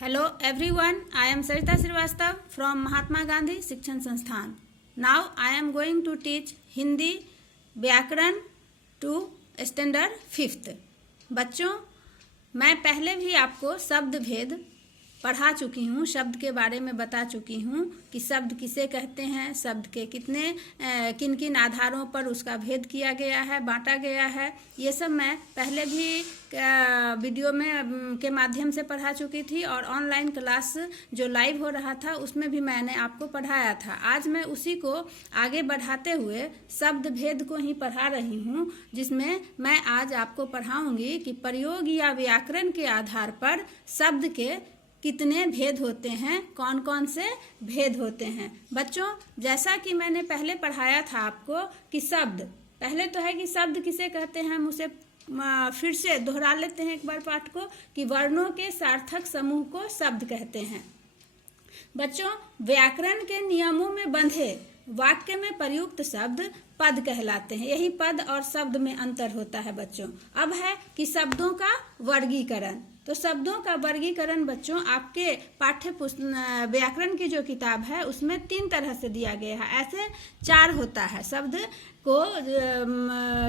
Hello everyone, I am Sarita Srivastava from Mahatma Gandhi Shikshan Sansthan. Now I am going to teach Hindi व्याकरण to standard 5th. बच्चों, मैं पहले भी आपको शब्द भेद पढ़ा चुकी हूँ, शब्द के बारे में बता चुकी हूँ कि शब्द किसे कहते हैं, शब्द के कितने किन किन आधारों पर उसका भेद किया गया है, बांटा गया है। ये सब मैं पहले भी वीडियो में के माध्यम से पढ़ा चुकी थी और ऑनलाइन क्लास जो लाइव हो रहा था उसमें भी मैंने आपको पढ़ाया था। आज मैं उसी को आगे बढ़ाते हुए शब्द भेद को ही पढ़ा रही हूँ, जिसमें मैं आज आपको पढ़ाऊँगी कि प्रयोग या व्याकरण के आधार पर शब्द के कितने भेद होते हैं, कौन कौन से भेद होते हैं। बच्चों, जैसा कि मैंने पहले पढ़ाया था आपको कि शब्द पहले तो है कि शब्द किसे कहते हैं, हम उसे फिर से दोहरा लेते हैं एक बार पाठ को कि वर्णों के सार्थक समूह को शब्द कहते हैं। बच्चों, व्याकरण के नियमों में बंधे वाक्य में प्रयुक्त शब्द पद कहलाते हैं। यही पद और शब्द में अंतर होता है बच्चों। अब है कि शब्दों का वर्गीकरण। तो शब्दों का वर्गीकरण बच्चों आपके पाठ्य पुस्तक व्याकरण की जो किताब है उसमें 3 तरह से दिया गया है। ऐसे 4 होता है शब्द को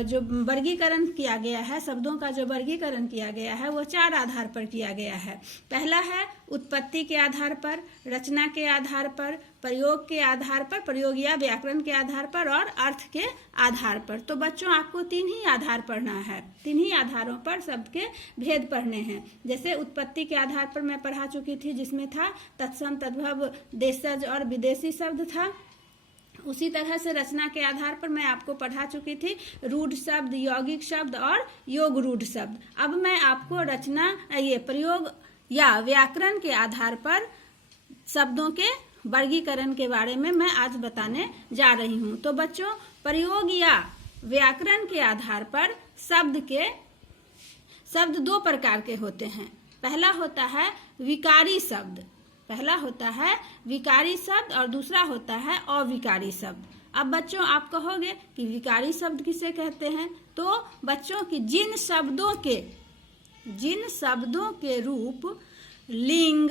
जो वर्गीकरण किया गया है, शब्दों का जो वर्गीकरण किया गया है वो 4 आधार पर किया गया है। पहला है उत्पत्ति के आधार पर, रचना के आधार पर, प्रयोग के आधार पर, प्रयोग या व्याकरण के आधार पर और अर्थ के आधार पर। तो बच्चों, आपको 3 ही आधार पढ़ना है, 3 ही आधारों पर शब्द के भेद पढ़ने हैं। जैसे उत्पत्ति के आधार पर मैं पढ़ा चुकी थी, जिसमें था तत्सम, तद्भव, देशज और विदेशी शब्द था। उसी तरह से रचना के आधार पर मैं आपको पढ़ा चुकी थी रूढ़ शब्द, यौगिक शब्द और योग रूढ़ शब्द। अब मैं आपको रचना ये प्रयोग या व्याकरण के आधार पर शब्दों के वर्गीकरण के बारे में मैं आज बताने जा रही हूँ। तो बच्चों, प्रयोग या व्याकरण के आधार पर शब्द 2 प्रकार के होते हैं। पहला होता है विकारी शब्द, और दूसरा होता है अविकारी शब्द। अब बच्चों, आप कहोगे कि विकारी शब्द किसे कहते हैं? तो बच्चों की जिन शब्दों के रूप लिंग,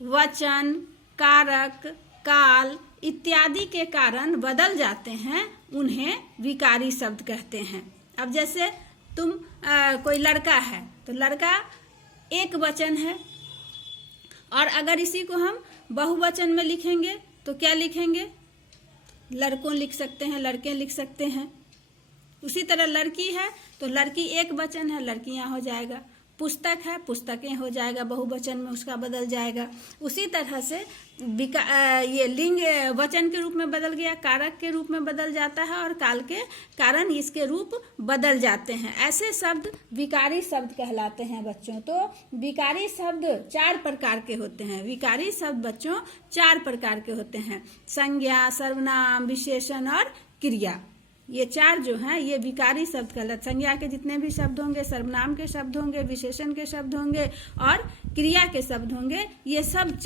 वचन, कारक, काल इत्यादि के कारण बदल जाते हैं, उन्हें विकारी शब्द कहते हैं। अब जैसे कोई लड़का है तो लड़का एक वचन है, और अगर इसी को हम बहुवचन में लिखेंगे तो क्या लिखेंगे? लड़कों लिख सकते हैं, लड़के लिख सकते हैं। उसी तरह लड़की है तो लड़की एक वचन है, लड़कियां हो जाएगा। पुस्तक है, पुस्तकें हो जाएगा, बहुवचन में उसका बदल जाएगा। उसी तरह से ये लिंग वचन के रूप में बदल गया, कारक के रूप में बदल जाता है और काल के कारण इसके रूप बदल जाते हैं। ऐसे शब्द विकारी शब्द कहलाते हैं बच्चों। तो विकारी शब्द 4 प्रकार के होते हैं। विकारी शब्द बच्चों 4 प्रकार के होते हैं। संज्ञा, सर्वनाम, विशेषण और क्रिया। ये 4 जो हैं ये विकारी शब्द कहलाते। संज्ञा के जितने भी शब्द होंगे, सर्वनाम के शब्द होंगे, विशेषण के शब्द होंगे और क्रिया के शब्द होंगे, ये सब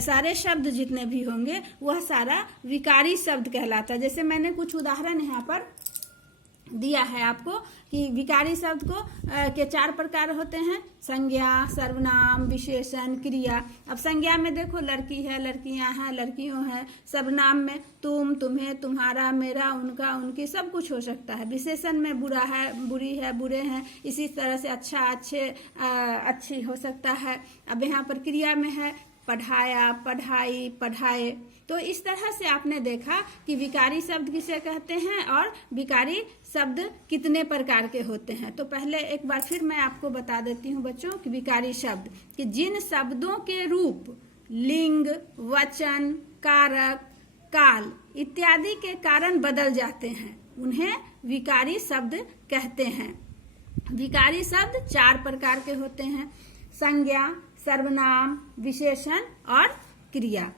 सारे शब्द जितने भी होंगे वह सारा विकारी शब्द कहलाता है। जैसे मैंने कुछ उदाहरण यहाँ पर दिया है आपको कि विकारी शब्द को के 4 प्रकार होते हैं: संज्ञा, सर्वनाम, विशेषण, क्रिया। अब संज्ञा में देखो लड़की है, लड़कियां हैं, लड़कियों हैं। सर्वनाम में तुम, तुम्हें, तुम्हारा, मेरा, उनका, उनकी सब कुछ हो सकता है। विशेषण में बुरा है, बुरी है, बुरे हैं। इसी तरह से अच्छा, अच्छे, अच्छी हो सकता है। अब यहाँ पर क्रिया में है पढ़ाया, पढ़ाई, पढ़ाए। तो इस तरह से आपने देखा कि विकारी शब्द किसे कहते हैं और विकारी शब्द कितने प्रकार के होते हैं। तो पहले एक बार फिर मैं आपको बता देती हूँ बच्चों कि विकारी शब्द कि जिन शब्दों के रूप लिंग, वचन, कारक, काल इत्यादि के कारण बदल जाते हैं, उन्हें विकारी शब्द कहते हैं। विकारी शब्द 4 प्रकार के होते हैं: संज्ञा, सर्वनाम, विशेषण और क्रिया।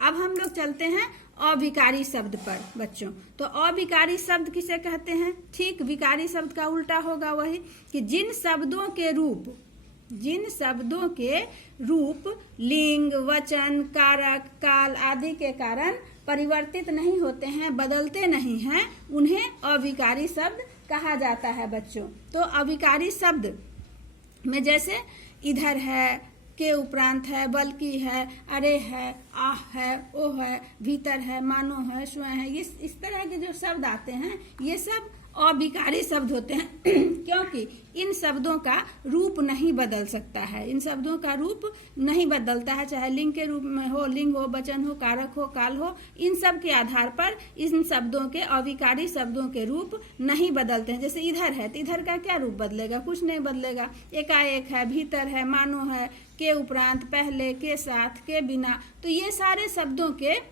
अब हम लोग चलते हैं अविकारी शब्द पर बच्चों। तो अविकारी शब्द किसे कहते हैं? ठीक विकारी शब्द का उल्टा होगा वही कि जिन शब्दों के रूप लिंग, वचन, कारक, काल आदि के कारण परिवर्तित नहीं होते हैं, बदलते नहीं हैं, उन्हें अविकारी शब्द कहा जाता है बच्चों। तो अविकारी शब्द में जैसे इधर है, के उपरांत है, बल्कि है, अरे है, आह है, ओ है, भीतर है, मानो है, स्वयं है, ये इस तरह के जो शब्द आते हैं ये सब अविकारी शब्द होते हैं क्योंकि इन शब्दों का रूप नहीं बदल सकता है, इन शब्दों का रूप नहीं बदलता है, चाहे लिंग के रूप में हो, लिंग हो, वचन हो, कारक हो, काल हो, इन सब के आधार पर इन शब्दों के अविकारी शब्दों के रूप नहीं बदलते हैं। जैसे इधर है तो इधर का क्या रूप बदलेगा, कुछ नहीं बदलेगा, एकाएक है, भीतर है, मानो है, के उपरांत, पहले, के साथ, के बिना, तो ये सारे शब्दों के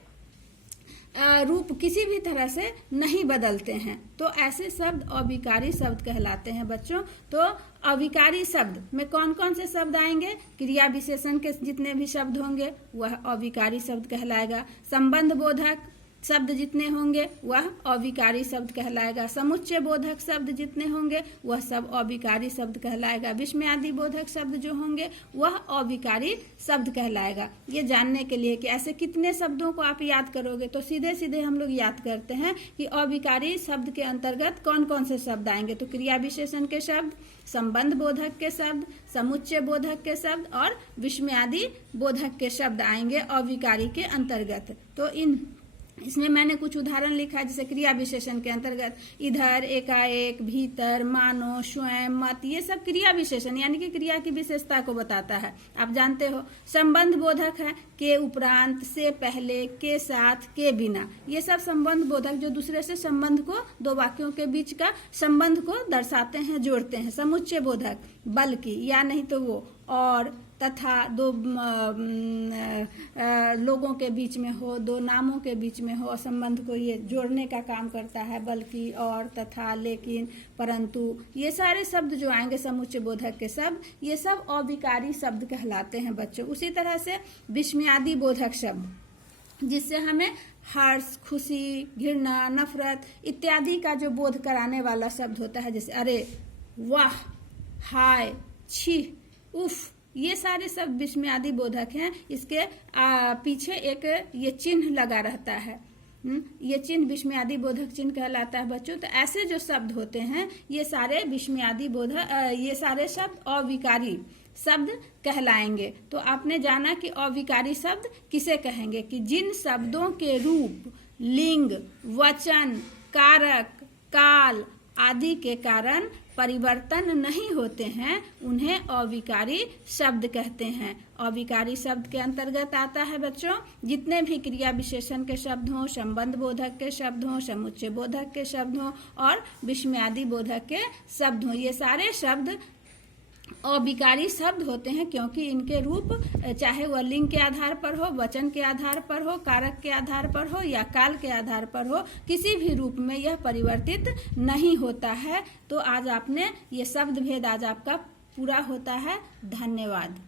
रूप किसी भी तरह से नहीं बदलते हैं, तो ऐसे शब्द अविकारी शब्द कहलाते हैं बच्चों। तो अविकारी शब्द में कौन कौन से शब्द आएंगे, क्रिया विशेषण के जितने भी शब्द होंगे वह अविकारी शब्द कहलाएगा, संबंध बोधक शब्द जितने होंगे वह अविकारी शब्द कहलाएगा, समुच्चय बोधक शब्द जितने होंगे वह सब अविकारी शब्द कहलाएगा, विस्मयादि बोधक शब्द जो होंगे वह अविकारी शब्द कहलाएगा। ये जानने के लिए कि ऐसे कितने शब्दों को आप याद करोगे, तो सीधे सीधे हम लोग याद करते हैं कि अविकारी शब्द के अंतर्गत कौन कौन से शब्द आएंगे, तो क्रिया विशेषण के शब्द, संबंध बोधक के शब्द, समुच्चय बोधक के शब्द और विस्मयादि बोधक के शब्द आएंगे अविकारी के अंतर्गत। तो इसमें मैंने कुछ उदाहरण लिखा है, जैसे क्रिया विशेषण के अंतर्गत इधर, एकाएक, भीतर, मानो, स्वयं, मत, ये सब क्रिया विशेषण यानी कि क्रिया की विशेषता को बताता है, आप जानते हो। संबंध बोधक है, के उपरांत, से पहले, के साथ, के बिना, ये सब संबंध बोधक जो दूसरे से संबंध को, दो वाक्यों के बीच का संबंध को दर्शाते हैं, जोड़ते हैं। समुच्चय बोधक बल्कि, या नहीं तो वो, और, तथा, दो लोगों के बीच में हो, दो नामों के बीच में हो, संबंध को ये जोड़ने का काम करता है, बल्कि, और, तथा, लेकिन, परंतु, ये सारे शब्द जो आएंगे समुच्चय बोधक के शब्द, ये सब अविकारी शब्द कहलाते हैं बच्चों। उसी तरह से विस्मयादि बोधक शब्द जिससे हमें हर्ष, खुशी, घृणा, नफरत इत्यादि का जो बोध कराने वाला शब्द होता है, जैसे अरे, वाह, हाय, छी, उफ, ये सारे सब विस्मयादि बोधक हैं। इसके पीछे एक ये चिन्ह लगा रहता है, ये चिन्ह विस्मयादि बोधक चिन्ह कहलाता है बच्चों। तो ऐसे जो शब्द होते हैं ये सारे विस्मयादि बोधक, ये सारे शब्द अविकारी शब्द कहलाएंगे। तो आपने जाना कि अविकारी शब्द किसे कहेंगे, कि जिन शब्दों के रूप, लिंग, वचन, कारक, काल आदि के कारण परिवर्तन नहीं होते हैं उन्हें अविकारी शब्द कहते हैं। अविकारी शब्द के अंतर्गत आता है बच्चों जितने भी क्रिया विशेषण के शब्द हों, संबंध बोधक के शब्द हों, समुच्चय बोधक के शब्द हों और विस्मयादि बोधक के शब्द हों, ये सारे शब्द अविकारी शब्द होते हैं क्योंकि इनके रूप चाहे वह लिंग के आधार पर हो, वचन के आधार पर हो, कारक के आधार पर हो या काल के आधार पर हो, किसी भी रूप में यह परिवर्तित नहीं होता है। तो आज आपने ये शब्द भेद आज आपका पूरा होता है। धन्यवाद।